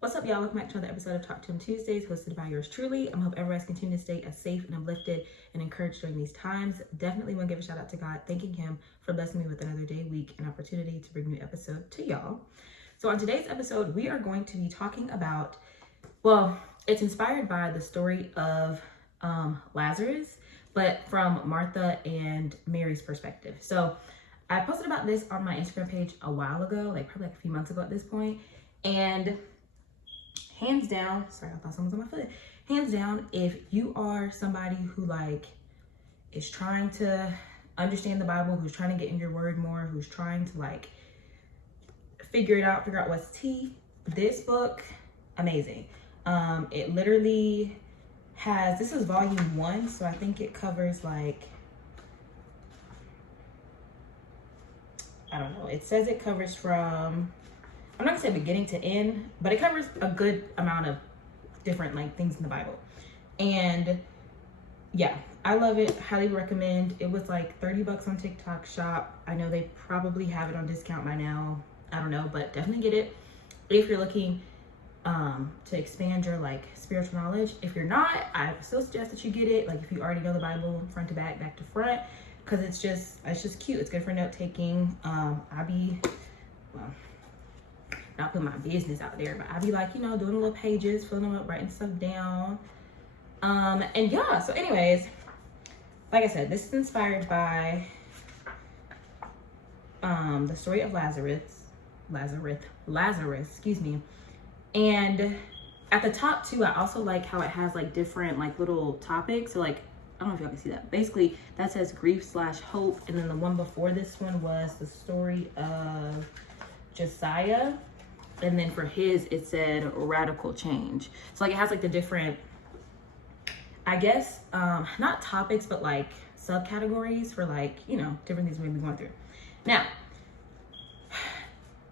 What's up, y'all? Welcome back to another episode of Talk to Him Tuesdays, hosted by yours truly. I hope everybody's continuing to stay as safe and uplifted and encouraged during these times. Definitely want to give a shout out to God, thanking Him for blessing me with another day, week, and opportunity to bring a new episode to y'all. So on today's episode, we are going to be talking about, well, it's inspired by the story of Lazarus, but from Martha and Mary's perspective. So I posted about this on my Instagram page a while ago, probably a few months ago at this point, and hands down, sorry, I thought someone was on my foot. Hands down, if you are somebody who is trying to understand the Bible, who's trying to get in your word more, who's trying to figure out what's tea, this book, amazing. It literally has, this is volume 1, so I think it covers I don't know, it says it covers from, I'm not gonna say beginning to end, but it covers a good amount of different things in the Bible. And yeah, I love it, highly recommend. It was $30 on TikTok shop. I know they probably have it on discount by now. I don't know, but definitely get it if you're looking to expand your spiritual knowledge. If you're not, I still suggest that you get it. If you already know the Bible front to back, back to front, because it's just cute. It's good for note taking. Not putting my business out there, but I be doing little pages, filling them up, writing stuff down. And yeah, so anyways, like I said, this is inspired by the story of Lazarus, excuse me. And at the top too, I also like how it has different little topics. So I don't know if y'all can see that. Basically, that says grief/hope, and then the one before this one was the story of Josiah. And then for his, it said radical change. So it has the different, I guess, not topics, but subcategories for different things we may be going through. Now,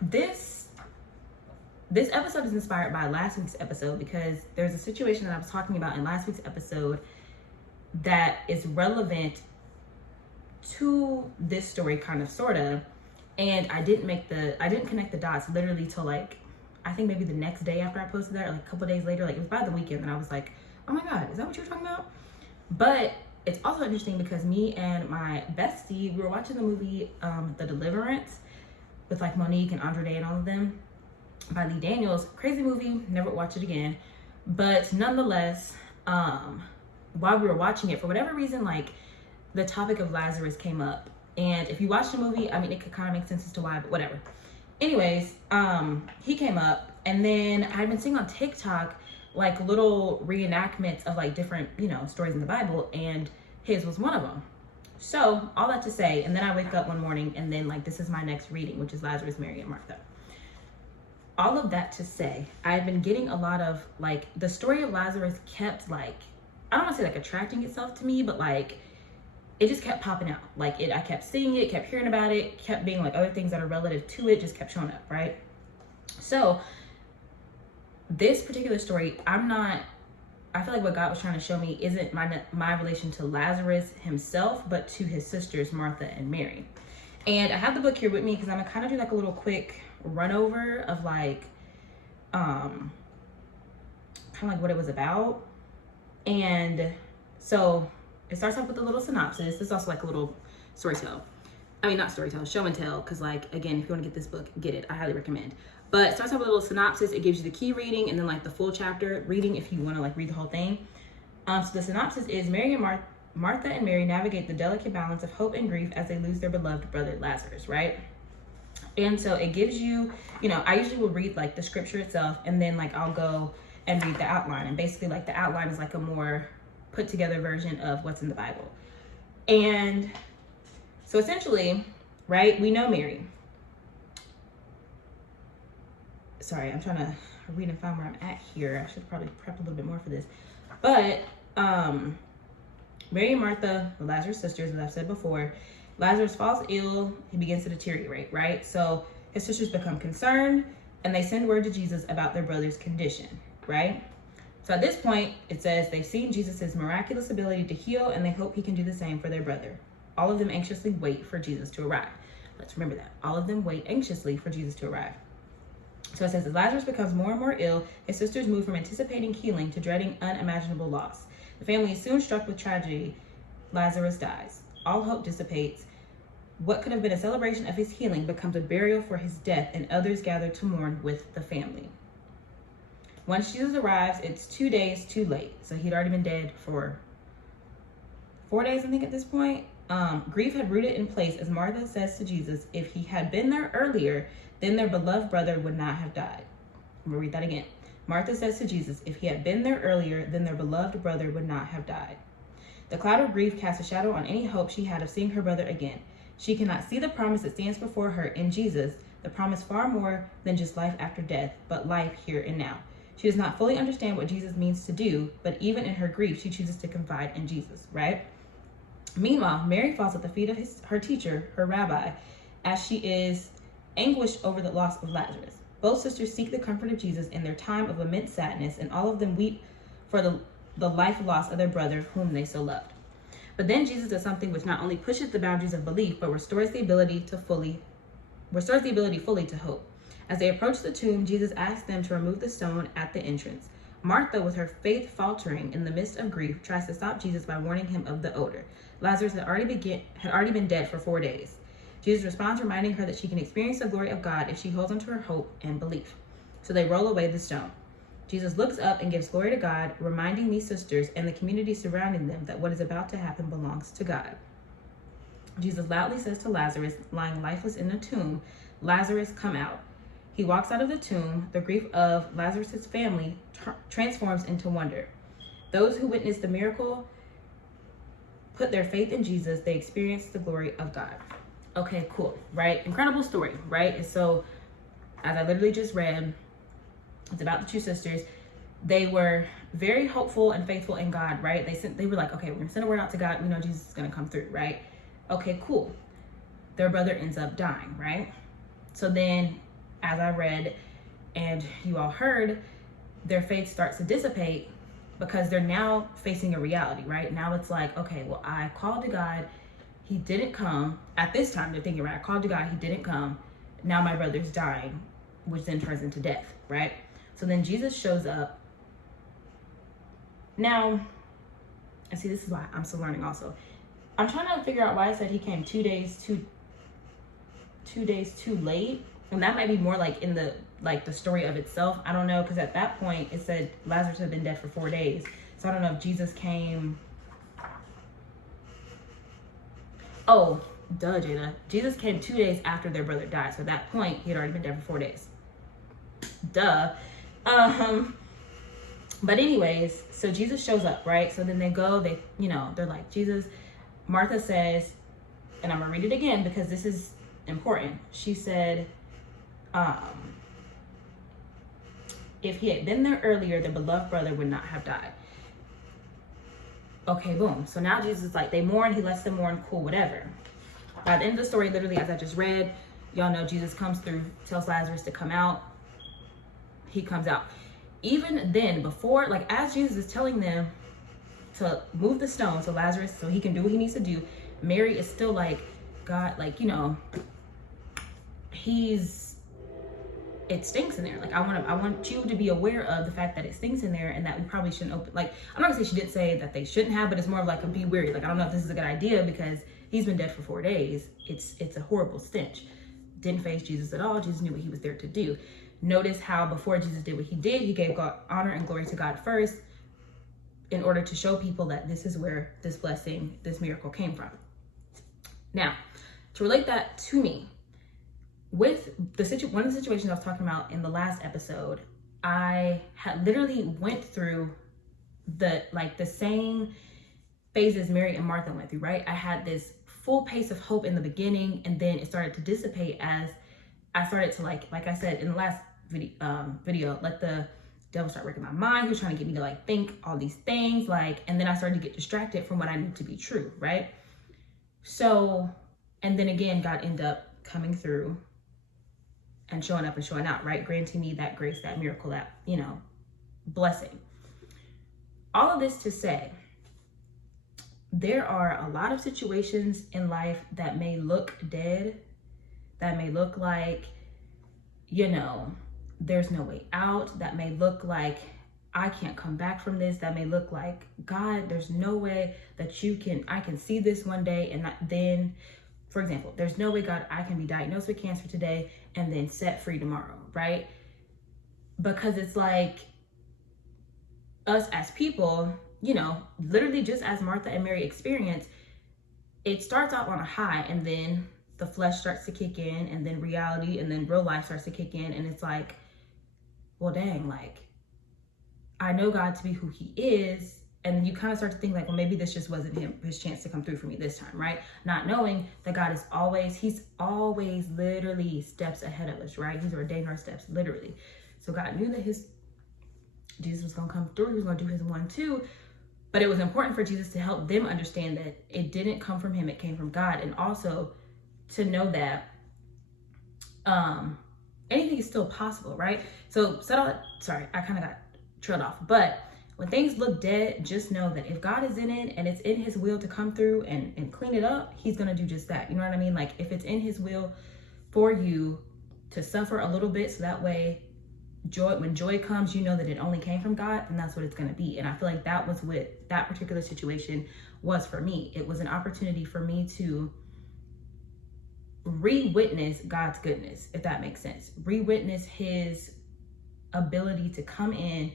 this episode is inspired by last week's episode, because there's a situation that I was talking about in last week's episode that is relevant to this story, kind of, sort of. And I didn't connect the dots literally till I think maybe the next day after I posted that, or a couple days later. It was by the weekend, and I was like, oh my God, is that what you were talking about? But it's also interesting because me and my bestie, we were watching the movie The Deliverance with Monique and Andre Day and all of them by Lee Daniels. Crazy movie, never watch it again. But nonetheless, while we were watching it, for whatever reason, the topic of Lazarus came up. And if you watch the movie, I mean, it could kind of make sense as to why, but whatever. Anyways, he came up, and then I'd been seeing on TikTok, little reenactments of different, stories in the Bible, and his was one of them. So all that to say, and then I wake up one morning, and then this is my next reading, which is Lazarus, Mary, and Martha. All of that to say, I've been getting a lot of, the story of Lazarus kept, I don't want to say attracting itself to me, but it just kept popping out. I kept seeing it, kept hearing about it, kept being other things that are relative to it, just kept showing up, right? So this particular story, I feel what God was trying to show me isn't my relation to Lazarus himself, but to his sisters, Martha and Mary. And I have the book here with me because I'm gonna kind of do a little quick run over of kind of what it was about. And so it starts off with a little synopsis. This is also a little storytell. I mean, not storytell, show and tell. Because again, if you want to get this book, get it. I highly recommend. But it starts off with a little synopsis. It gives you the key reading and then the full chapter reading if you want to read the whole thing. So the synopsis is Martha and Mary navigate the delicate balance of hope and grief as they lose their beloved brother Lazarus, right? And so it gives you, I usually will read the scripture itself, and then I'll go and read the outline. And basically the outline is a more put together version of what's in the Bible. And so essentially, right, we know Mary. Sorry, I'm trying to read and find where I'm at here. I should probably prep a little bit more for this. But Mary and Martha, the Lazarus sisters, as I've said before, Lazarus falls ill, he begins to deteriorate, right? So his sisters become concerned, and they send word to Jesus about their brother's condition, right? So at this point, it says they've seen Jesus' miraculous ability to heal, and they hope he can do the same for their brother. All of them anxiously wait for Jesus to arrive. Let's remember that. All of them wait anxiously for Jesus to arrive. So it says, as Lazarus becomes more and more ill, his sisters move from anticipating healing to dreading unimaginable loss. The family is soon struck with tragedy. Lazarus dies. All hope dissipates. What could have been a celebration of his healing becomes a burial for his death, and others gather to mourn with the family. Once Jesus arrives, it's 2 days too late. So he'd already been dead for 4 days, I think, at this point. Grief had rooted in place as Martha says to Jesus, if he had been there earlier, then their beloved brother would not have died. I'm going to read that again. Martha says to Jesus, if he had been there earlier, then their beloved brother would not have died. The cloud of grief casts a shadow on any hope she had of seeing her brother again. She cannot see the promise that stands before her in Jesus, the promise far more than just life after death, but life here and now. She does not fully understand what Jesus means to do, but even in her grief, she chooses to confide in Jesus, right? Meanwhile, Mary falls at the feet of her teacher, her rabbi, as she is anguished over the loss of Lazarus. Both sisters seek the comfort of Jesus in their time of immense sadness, and all of them weep for the life loss of their brother whom they so loved. But then Jesus does something which not only pushes the boundaries of belief, but restores the ability fully to hope. As they approach the tomb, Jesus asks them to remove the stone at the entrance. Martha, with her faith faltering in the midst of grief, tries to stop Jesus by warning him of the odor. Lazarus had already been dead for 4 days. Jesus responds, reminding her that she can experience the glory of God if she holds onto her hope and belief. So they roll away the stone. Jesus looks up and gives glory to God, reminding these sisters and the community surrounding them that what is about to happen belongs to God. Jesus loudly says to Lazarus, lying lifeless in the tomb, Lazarus, come out. He walks out of the tomb. The grief of Lazarus' family transforms into wonder. Those who witness the miracle put their faith in Jesus. They experience the glory of God. Okay, cool, right? Incredible story, right? And so, as I literally just read, it's about the two sisters. They were very hopeful and faithful in God, right? They were like, okay, we're gonna send a word out to God. We know Jesus is gonna come through, right? Okay, cool. Their brother ends up dying, right? So then, as I read and you all heard, their faith starts to dissipate because they're now facing a reality, right? Now it's like, okay, well, I called to God. He didn't come. At this time, they're thinking, right, I called to God. He didn't come. Now my brother's dying, which then turns into death, right? So then Jesus shows up. Now, and see, this is why I'm still learning also. I'm trying to figure out why I said he came 2 days too late. And that might be more like in the story of itself. I don't know, because at that point it said Lazarus had been dead for 4 days. So I don't know if Jesus came. Oh, duh, Jada. Jesus came 2 days after their brother died. So at that point, he had already been dead for 4 days. Duh. But anyways, so Jesus shows up, right? So then they're like, Jesus. Martha says, and I'm gonna read it again because this is important. She said, if he had been there earlier, the beloved brother would not have died. Okay, boom. So now Jesus is like, they mourn, he lets them mourn, cool, whatever. By the end of the story, literally, as I just read, y'all know Jesus comes through, tells Lazarus to come out. He comes out. Even then, before, as Jesus is telling them to move the stone so Lazarus, so he can do what he needs to do, Mary is still like, God, it stinks in there. I want you to be aware of the fact that it stinks in there and that we probably shouldn't open. I'm not gonna say she did say that they shouldn't have, but it's more of a be wary. I don't know if this is a good idea because he's been dead for 4 days. It's a horrible stench. Didn't face Jesus at all. Jesus knew what he was there to do. Notice how before Jesus did what he did, he gave God honor and glory to God first in order to show people that this is where this blessing, this miracle came from. Now, to relate that to me, with one of the situations I was talking about in the last episode, I had literally went through the same phases Mary and Martha went through, right? I had this full pace of hope in the beginning, and then it started to dissipate as I started to like I said in the last video, let the devil start working my mind. He was trying to get me to think all these things, and then I started to get distracted from what I knew to be true, right? So, and then again, God ended up coming through and showing up and showing out, right? Granting me that grace, that miracle, that, blessing. All of this to say, there are a lot of situations in life that may look dead, that may look like, there's no way out. That may look like I can't come back from this. That may look like, God, there's no way that I can see this one day. And then, for example, there's no way, God, I can be diagnosed with cancer today and then set free tomorrow, right? Because it's like us as people, literally just as Martha and Mary experienced, it starts out on a high and then the flesh starts to kick in and then reality and then real life starts to kick in. And it's like, well, dang, like, I know God to be who he is. And then you kind of start to think like, well, maybe this just wasn't his chance to come through for me this time, right? Not knowing that God is he's always literally steps ahead of us, right? He's ordained our steps, literally. So God knew that Jesus was going to come through. He was going to do his 1-2. But it was important for Jesus to help them understand that it didn't come from him, it came from God. And also to know that anything is still possible, right? So sorry, I kind of got trailed off. But when things look dead, just know that if God is in it and it's in his will to come through and clean it up, he's going to do just that. You know what I mean? Like if it's in his will for you to suffer a little bit, so that way when joy comes, you know that it only came from God, and that's what it's going to be. And I feel like that was what that particular situation was for me. It was an opportunity for me to re-witness God's goodness, if that makes sense. Re-witness his ability to come in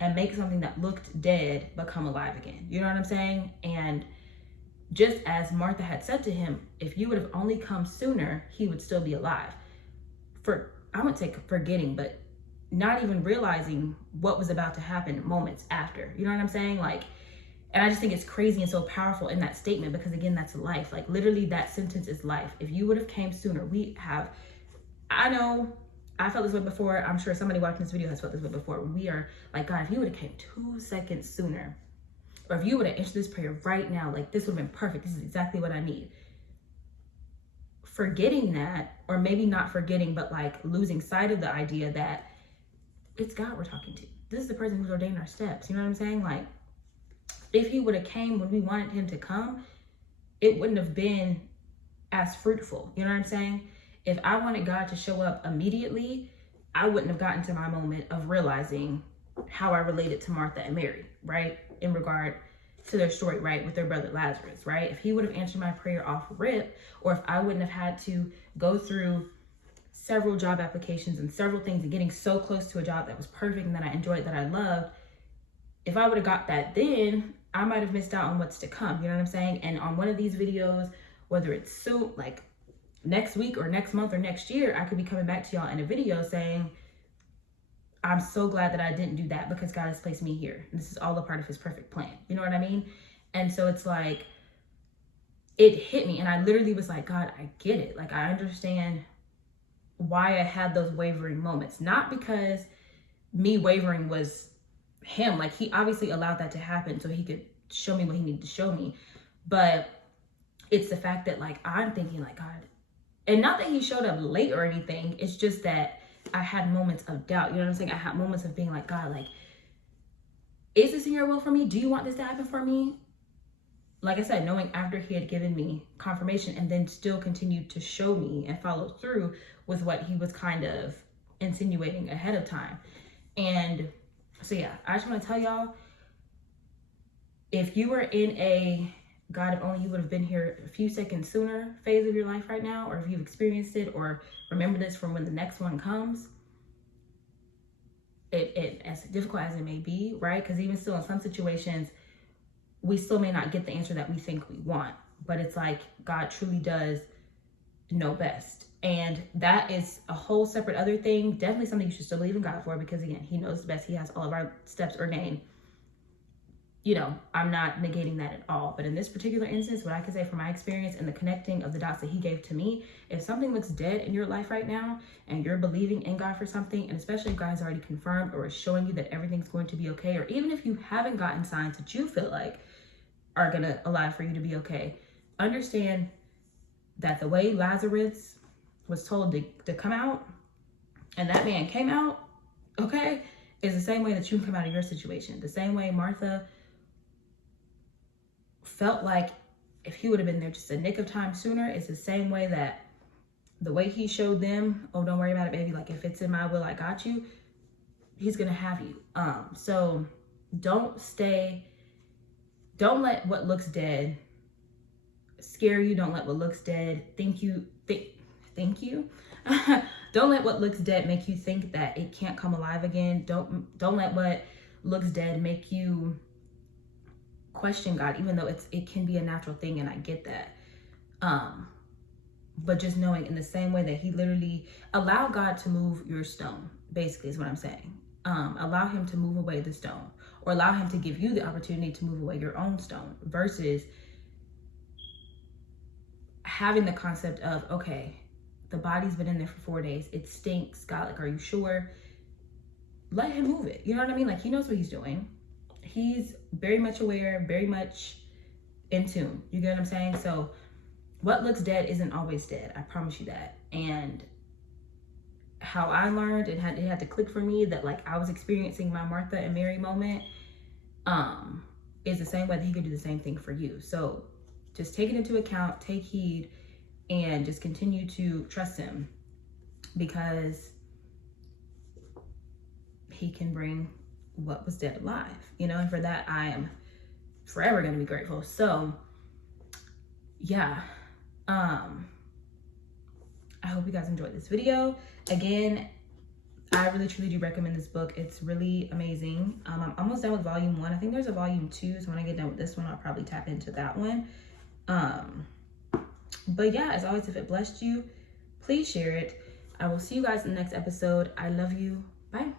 and make something that looked dead become alive again. You know what I'm saying? And just as Martha had said to him, if you would have only come sooner, he would still be alive. I wouldn't say forgetting, but not even realizing what was about to happen moments after. You know what I'm saying? Like, and I just think it's crazy and so powerful in that statement, because again, that's life. Like literally that sentence is life. If you would have came sooner, I know I felt this way before. I'm sure somebody watching this video has felt this way before. We are like, God, if you would have came 2 seconds sooner, or if you would have answered this prayer right now, like this would have been perfect. This is exactly what I need. Forgetting that, or maybe not forgetting, but like losing sight of the idea that it's God we're talking to. This is the person who's ordained our steps. You know what I'm saying? Like if he would have came when we wanted him to come, it wouldn't have been as fruitful. You know what I'm saying? If I wanted God to show up immediately, I wouldn't have gotten to my moment of realizing how I related to Martha and Mary, right? In regard to their story, right? With their brother Lazarus, right? If he would have answered my prayer off rip, or if I wouldn't have had to go through several job applications and several things and getting so close to a job that was perfect and that I enjoyed, that I loved, if I would have got that then, I might have missed out on what's to come. You know what I'm saying? And on one of these videos, whether it's soon, like next week or next month or next year, I could be coming back to y'all in a video saying, I'm so glad that I didn't do that because God has placed me here. This is all a part of his perfect plan. You know what I mean? And so it's like, it hit me and I literally was like, God, I get it. Like, I understand why I had those wavering moments. Not because me wavering was him. Like, he obviously allowed that to happen so he could show me what he needed to show me. But it's the fact that, like, I'm thinking, like, God, and not that he showed up late or anything. It's just that I had moments of doubt. You know what I'm saying? I had moments of being like, God, like, is this in your will for me? Do you want this to happen for me? Like I said, knowing after he had given me confirmation and then still continued to show me and follow through with what he was kind of insinuating ahead of time. And so, yeah, I just want to tell y'all, if you were in a God, if only you would have been here a few seconds sooner phase of your life right now, or if you've experienced it or remember this from when the next one comes, it as difficult as it may be, right? Because even still in some situations, we still may not get the answer that we think we want, but it's like God truly does know best. And that is a whole separate other thing. Definitely something you should still believe in God for, because again, he knows best. He has all of our steps ordained. You know, I'm not negating that at all. But in this particular instance, what I can say from my experience and the connecting of the dots that he gave to me, if something looks dead in your life right now and you're believing in God for something, and especially if God has already confirmed or is showing you that everything's going to be okay, or even if you haven't gotten signs that you feel like are going to allow for you to be okay, understand that the way Lazarus was told to come out and that man came out, okay, is the same way that you can come out of your situation. The same way Martha felt like if he would have been there just a nick of time sooner, it's the same way that the way he showed them, oh, don't worry about it, baby. Like, if it's in my will, I got you. He's going to have you. So don't let what looks dead scare you. Don't let what looks dead think you. Don't let what looks dead make you think that it can't come alive again. Don't let what looks dead make you question God, even though it can be a natural thing, and I get that. But just knowing, in the same way that he literally allow God to move your stone, basically is what I'm saying. Allow him to move away the stone, or allow him to give you the opportunity to move away your own stone, versus having the concept of, okay, the body's been in there for 4 days. It stinks. God, like, are you sure? Let him move it. You know what I mean? Like, he knows what he's doing. He's very much aware, very much in tune. You get what I'm saying? So what looks dead isn't always dead. I promise you that. And how I learned, it had to click for me that, like, I was experiencing my Martha and Mary moment, is the same way that he could do the same thing for you. So just take it into account, take heed, and just continue to trust him, because he can bring what was dead alive, you know, and for that I am forever going to be grateful. So yeah, I hope you guys enjoyed this video. Again, I really truly do recommend this book. It's really amazing. I'm almost done with volume 1. I think there's a volume 2, so when I get done with this one, I'll probably tap into that one. But yeah, as always, if it blessed you, please share it. I will see you guys in the next episode. I love you. Bye.